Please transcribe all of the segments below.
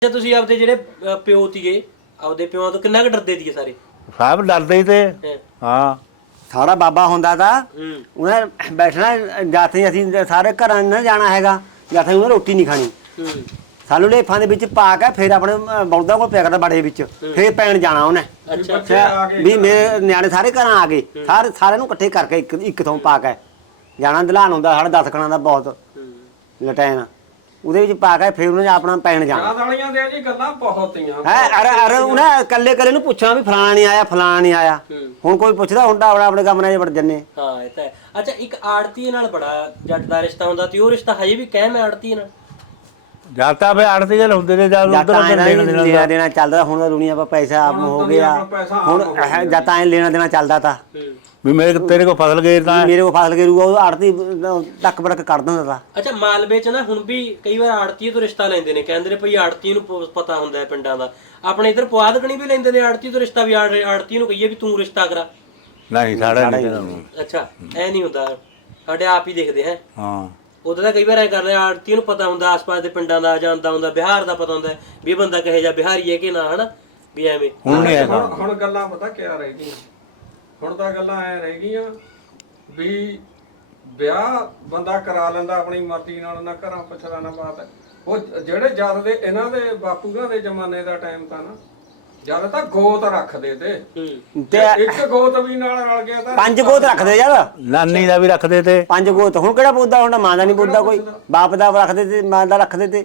ਜੇ ਤੁਸੀਂ ਆਪਦੇ ਜਿਹੜੇ ਪਿਓ ਤੀਏ ਆਪਦੇ ਪਿਓਾਂ ਤੋਂ ਕਿੰਨਾ ਕੁ ਡਰਦੇ ਸੀਗੇ ਸਾਰੇ? ਸਭ ਡਰਦੇ ਹੀ ਤੇ ਹਾਂ। ਸਾਡਾ ਬਾਬਾ ਹੁੰਦਾ ਤਾਂ ਉਹਨੇ ਬੈਠਣਾ ਜਾਥੇ ਅਸੀਂ ਸਾਰੇ ਘਰਾਂ ਨਾ ਜਾਣਾ ਹੈਗਾ, ਜਾਥੇ ਉਹਨੇ ਰੋਟੀ ਨਹੀਂ ਖਾਣੀ। ਸਾਨੂੰ ਲੇਫਾਂ ਦੇ ਵਿੱਚ ਪਾ ਕੇ ਫਿਰ ਆਪਣੇ ਬਲਦਾਂ ਕੋਲ ਪਿਆ ਕਰਦਾ ਬਾੜੇ ਵਿੱਚ, ਫਿਰ ਪੈਣ ਜਾਣਾ ਉਹਨੇ। ਵੀ ਮੇਰੇ ਨਿਆਣੇ ਸਾਰੇ ਘਰਾਂ ਆ ਗਏ, ਸਾਰਿਆਂ ਨੂੰ ਇਕੱਠੇ ਕਰਕੇ ਇੱਕ ਥਾਂ ਪਾ ਕੇ ਜਾਣਾ। ਦਲਾਨ ਹੁੰਦਾ ਸਾਡਾ 10 ਕਣਾਂ ਦਾ ਬਹੁਤ ਲਟੈਨ, ਉਹਦੇ ਵਿੱਚ ਪਾ ਕੇ ਫਿਰ ਉਹਨੇ ਆਪਣਾ ਪੈਣ ਜਾਣਾ। ਵਾਲੀਆਂ ਦੇ ਜੀ ਗੱਲਾਂ ਬਹੁਤ ਹੀਆਂ ਹੈ। ਅਰੇ ਉਹਨੇ ਕੱਲੇ ਨੂੰ ਪੁੱਛਣਾ ਵੀ ਫਲਾਣਾ ਨਹੀਂ ਆਇਆ, ਫਲਾਣਾ ਨਹੀਂ ਆਇਆ। ਹੁਣ ਕੋਈ ਪੁੱਛਦਾ ਹੁੰਦਾ ਆਪਣੇ ਕਮਰੇ 'ਚ ਵੜ ਜੰਨੇ। ਹਾਂ ਇਹ ਤਾਂ ਹੈ। ਅੱਛਾ, ਇੱਕ ਆੜਤੀ ਨਾਲ ਬੜਾ ਜੱਟ ਦਾ ਰਿਸ਼ਤਾ ਹੁੰਦਾ ਤੇ ਉਹ ਰਿਸ਼ਤਾ ਹਜੇ ਵੀ ਕਾਇਮ ਹੈ ਆੜਤੀ ਨਾਲ? ਜਾਤਾ ਫੇ ਆੜਤੀ ਜਲ ਹੁੰਦੇ ਨੇ ਜਦ ਉਧਰ ਲੈਣਾ ਦੇਣਾ ਚੱਲਦਾ। ਹੁਣ ਤਾਂ ਦੁਨੀਆ ਪਰ ਪੈਸਾ ਆਪ ਹੋ ਗਿਆ, ਹੁਣ ਜਾਂ ਤਾਂ ਲੈਣਾ ਦੇਣਾ ਚੱਲਦਾ ਤਾ ਵੀ ਮੇਰੇ ਤੇਰੇ ਕੋ ਫਸਲ ਗਏ ਤਾਂ ਮੇਰੇ ਕੋ ਫਸਲ ਗੇਰੂ ਉਹ ਆੜਤੀ ਟੱਕ ਬੜਕ ਕਰ ਦਿੰਦਾ ਤਾ। ਅੱਛਾ, ਮਾਲਵੇ ਚ ਨਾ ਹੁਣ ਵੀ ਕਈ ਵਾਰ ਆੜਤੀ ਤੋਂ ਰਿਸ਼ਤਾ ਲੈਂਦੇ ਨੇ, ਕਹਿੰਦੇ ਨੇ ਭਈ ਆੜਤੀ ਨੂੰ ਪਤਾ ਹੁੰਦਾ ਹੈ ਪਿੰਡਾਂ ਦਾ। ਆਪਣੇ ਇੱਧਰ ਪੁਆਧਕਣੀ ਵੀ ਲੈਂਦੇ ਨੇ ਆੜਤੀ ਤੋਂ ਰਿਸ਼ਤਾ, ਵੀ ਆੜਤੀ ਨੂੰ ਕਹੀਏ ਵੀ ਤੂੰ ਰਿਸ਼ਤਾ ਕਰਾ। ਨਹੀਂ ਸਾਡਾ ਨਹੀਂ। ਅੱਛਾ, ਐ ਨਹੀਂ ਹੁੰਦਾ, ਸਾਡੇ ਆਪ ਹੀ ਦੇਖਦੇ ਹੈ। ਹਾਂ, ਉਦੋਂ ਤਾਂ ਕਈ ਵਾਰ ਐ ਕਰਦੇ ਆੜਤੀ ਨੂੰ ਪਤਾ ਹੁੰਦਾ ਆਸ-ਪਾਸ ਦੇ ਪਿੰਡਾਂ ਦਾ, ਜਾਂਦਾ ਹੁੰਦਾ ਬਿਹਾਰ ਦਾ ਪਤਾ ਹੁੰਦਾ ਵੀ ਇਹ ਬੰਦਾ ਕਹੇ ਜਾ ਬਿਹਾਰੀ ਹੈ ਕਿ ਨਾ, ਹਨਾ ਵੀ ਐਵੇਂ। ਹੁਣ ਗੱਲਾਂ ਪਤਾ ਕਿਆ ਰਹਿ ਗਈਆਂ, ਹੁਣ ਤਾਂ ਗੱਲਾਂ ਐ ਰਹਿ ਗਈਆਂ ਵੀ ਵਿਆਹ ਬੰਦਾ ਕਰਾ ਲੈਂਦਾ ਆਪਣੀ ਮਰਜ਼ੀ ਨਾਲ, ਨਾ ਘਰਾਂ ਪੁੱਛਦਾ ਨਾ ਬਾਤ। ਉਹ ਜਿਹੜੇ ਜਦ ਦੇ ਇਹਨਾਂ ਦੇ ਬਾਪੂਆਂ ਦੇ ਜ਼ਮਾਨੇ ਦਾ ਟਾਈਮ ਤਾਂ ਨਾ ਜਦ ਤਾਂ ਗੋਤ ਰੱਖਦੇ ਤੇ ਇੱਕ ਗੋਤ ਵੀ ਨਾਲ ਰਲ ਗਿਆ ਤਾਂ 5 ਗੋਤ ਰੱਖਦੇ ਯਾਰ, ਨਾਨੀ ਦਾ ਵੀ ਰੱਖਦੇ ਤੇ 5 ਗੋਤ। ਹੁਣ ਕਿਹੜਾ ਬੋਲਦਾ, ਹੁਣ ਮਾਂ ਦਾ ਨਹੀਂ ਬੋਲਦਾ ਕੋਈ, ਬਾਪ ਦਾ ਰੱਖਦੇ ਤੇ ਮਾਂ ਦਾ ਰੱਖਦੇ ਤੇ।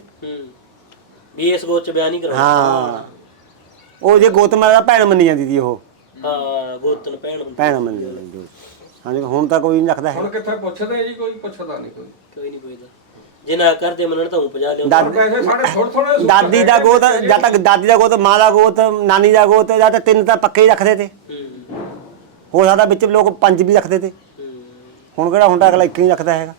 ਵੀ ਇਸ ਗੋਤ ਚ ਵਿਆਹ ਨਹੀਂ ਕਰਾਉਣਾ। ਹਾਂ, ਉਹ ਜੇ ਗੋਤ ਮਾਂ ਦਾ ਭੈਣ ਮੰਨੀ ਜਾਂਦੀ ਸੀ ਉਹ। ਹਾਂ, ਗੋਤਨ ਭੈਣ ਮੰਨੀ ਜਾਂਦੀ। ਹਾਂਜੀ, ਹੁਣ ਤਾਂ ਕੋਈ ਨਹੀਂ ਰੱਖਦਾ ਹੈ। ਹੁਣ ਕਿੱਥੇ ਪੁੱਛਦੇ ਜੀ, ਕੋਈ ਪੁੱਛਦਾ ਨਹੀਂ, ਕੋਈ ਨਹੀਂ ਪੁੱਛਦਾ। ਜੇ ਨਾ ਕਰਦੇ ਮੰਨਣ ਤਾਂ 50 ਲਿਓ। ਦਾਦੀ ਦਾ ਗੋਤ ਜਦ ਤੱਕ ਦਾਦੀ ਦਾ ਗੋਤ, ਮਾਂ ਦਾ ਗੋਤ, ਨਾਨੀ ਦਾ ਗੋਤ, ਜਦ ਤੱਕ 3 ਤਾਂ ਪੱਕੇ ਹੀ ਰੱਖਦੇ ਤੇ। ਹੋ ਸਕਦਾ ਵਿੱਚ ਲੋਕ 5 ਵੀ ਰੱਖਦੇ ਤੇ। ਹੁਣ ਕਿਹੜਾ ਹੁੰਦਾ, ਅਗਲਾ 1 ਹੀ ਰੱਖਦਾ ਹੈਗਾ।